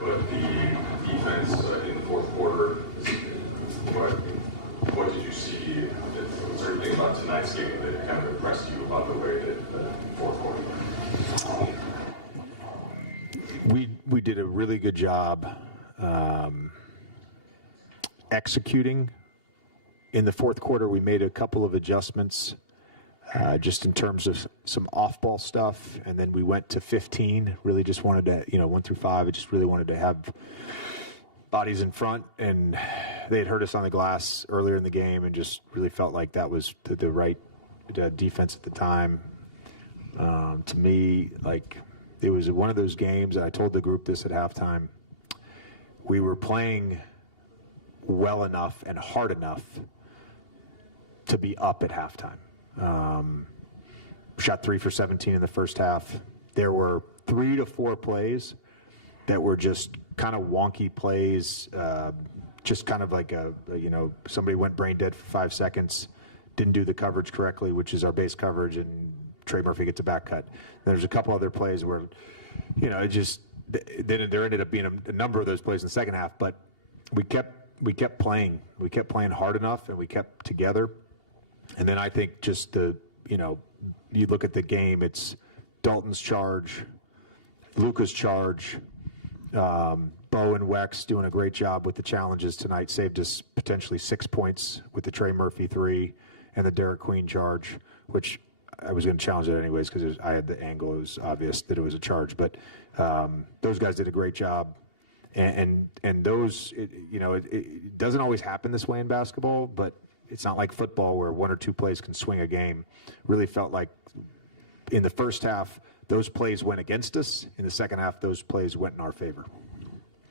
but the defense in the fourth quarter, what did you see? Was there anything about tonight's game that kind of impressed you about the way that the fourth quarter went? We did a really good job executing. In the fourth quarter, we made a couple of adjustments just in terms of some off-ball stuff, and then we went to 15. Really just wanted to, 1 through 5, I just really wanted to have bodies in front, and they had hurt us on the glass earlier in the game and just really felt like that was the right defense at the time. To me, like, it was one of those games, and I told the group this at halftime, we were playing well enough and hard enough to be up at halftime. Shot 3 for 17 in the first half. There were 3 to 4 plays that were just kind of wonky plays, just kind of like somebody went brain dead for 5 seconds, didn't do the coverage correctly, which is our base coverage, and Trey Murphy gets a back cut. There's a couple other plays where, it just then there ended up being a number of those plays in the second half, but we kept playing. We kept playing hard enough, and we kept together. And then I think just you look at the game, it's Dalton's charge, Luka's charge, Bo and Wex doing a great job with the challenges tonight, saved us potentially 6 points with the Trey Murphy 3 and the Derek Queen charge, which I was going to challenge it anyways because I had the angle. It was obvious that it was a charge. But those guys did a great job. And those, it doesn't always happen this way in basketball, but it's not like football where 1 or 2 plays can swing a game. Really felt like in the first half, those plays went against us. In the second half, those plays went in our favor.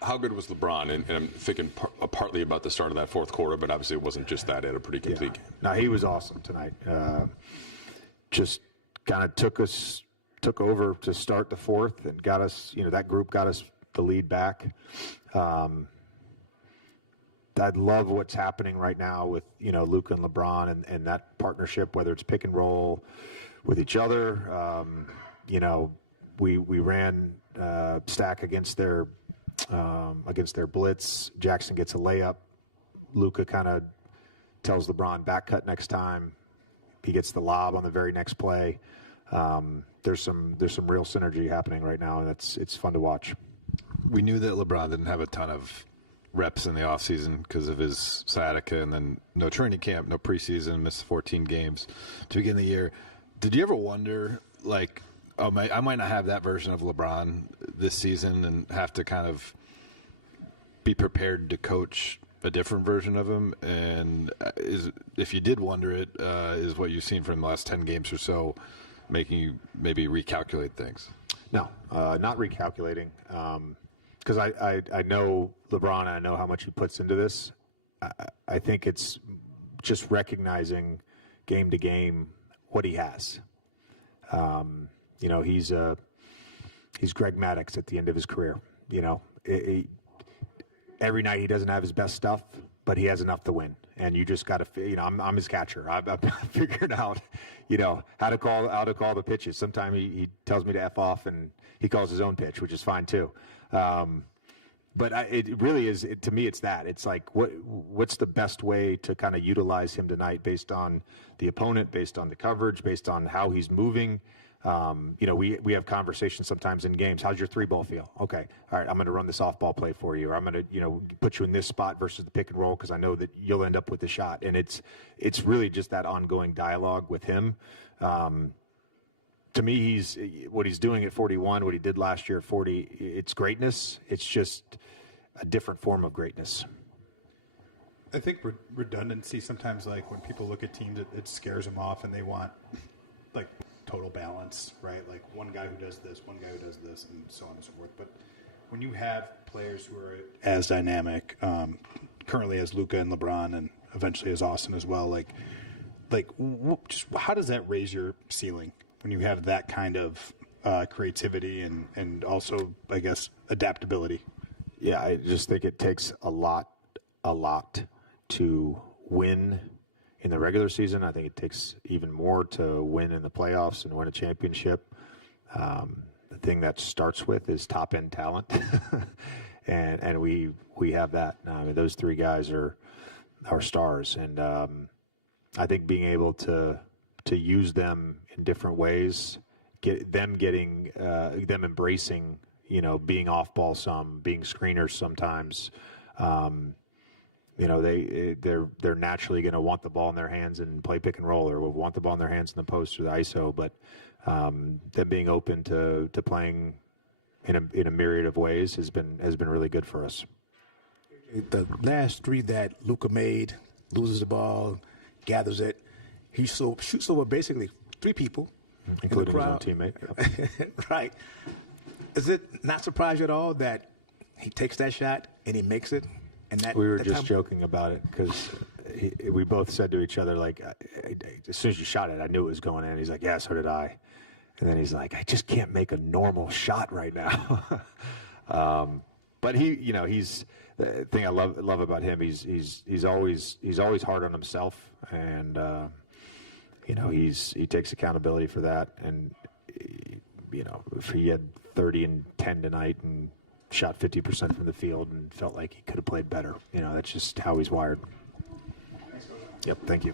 How good was LeBron? And I'm thinking partly about the start of that fourth quarter, but obviously it wasn't just that. It had a pretty complete game. No, he was awesome tonight. Just kind of took over to start the fourth and got us, that group got us the lead back. I love what's happening right now with, Luka and LeBron and that partnership, whether it's pick and roll with each other. We ran stack against their blitz. Jackson gets a layup. Luka kind of tells LeBron back cut next time. He gets the lob on the very next play. There's some real synergy happening right now, and it's fun to watch. We knew that LeBron didn't have a ton of reps in the offseason because of his sciatica, and then no training camp, no preseason, missed 14 games to begin the year. Did you ever wonder, like, I might not have that version of LeBron this season and have to kind of be prepared to coach a different version of him? And if you did wonder it, is what you've seen from the last 10 games or so making you maybe recalculate things? No, not recalculating. Because I know LeBron and I know how much he puts into this. I think it's just recognizing game to game what he has. He's Greg Maddux at the end of his career. Every night he doesn't have his best stuff, but he has enough to win. And you just got to, I'm his catcher. I've figured out, how to call the pitches. Sometimes he tells me to F off and he calls his own pitch, which is fine too. But it really is, to me, it's that. It's like, what's the best way to kind of utilize him tonight based on the opponent, based on the coverage, based on how he's moving. We have conversations sometimes in games. How's your 3-ball feel? Okay, all right, I'm going to run this off-ball play for you, or I'm going to, put you in this spot versus the pick and roll because I know that you'll end up with the shot. And it's really just that ongoing dialogue with him. To me, what he's doing at 41, what he did last year at 40, it's greatness. It's just a different form of greatness. I think redundancy sometimes, like when people look at teams, it scares them off and they want like total balance, right? Like one guy who does this, one guy who does this, and so on and so forth. But when you have players who are as dynamic, currently as Luka and LeBron, and eventually as Austin as well, just how does that raise your ceiling when you have that kind of creativity and also, I guess, adaptability? Yeah, I just think it takes a lot to win in the regular season. I think it takes even more to win in the playoffs and win a championship. The thing that starts with is top-end talent. and we have that. I mean, those three guys are our stars, and I think being able to use them in different ways, them embracing, being off ball some, being screeners sometimes. They're naturally going to want the ball in their hands and play pick and roll, or will want the ball in their hands in the post or the ISO. But them being open to playing in a myriad of ways has been really good for us. The last three that Luka made, loses the ball, gathers it, he shoots over basically three people, including his own teammate. Yep. Right. Does it not surprise you at all that he takes that shot and he makes it? And we were just joking about it because we both said to each other, like, as soon as you shot it, I knew it was going in. He's like, yeah, so did I. And then he's like, I just can't make a normal shot right now. But he's the thing I love about him. He's always hard on himself, and he takes accountability for that. And if he had 30 and 10 tonight and shot 50% from the field and felt like he could have played better, that's just how he's wired. Yep. Thank you.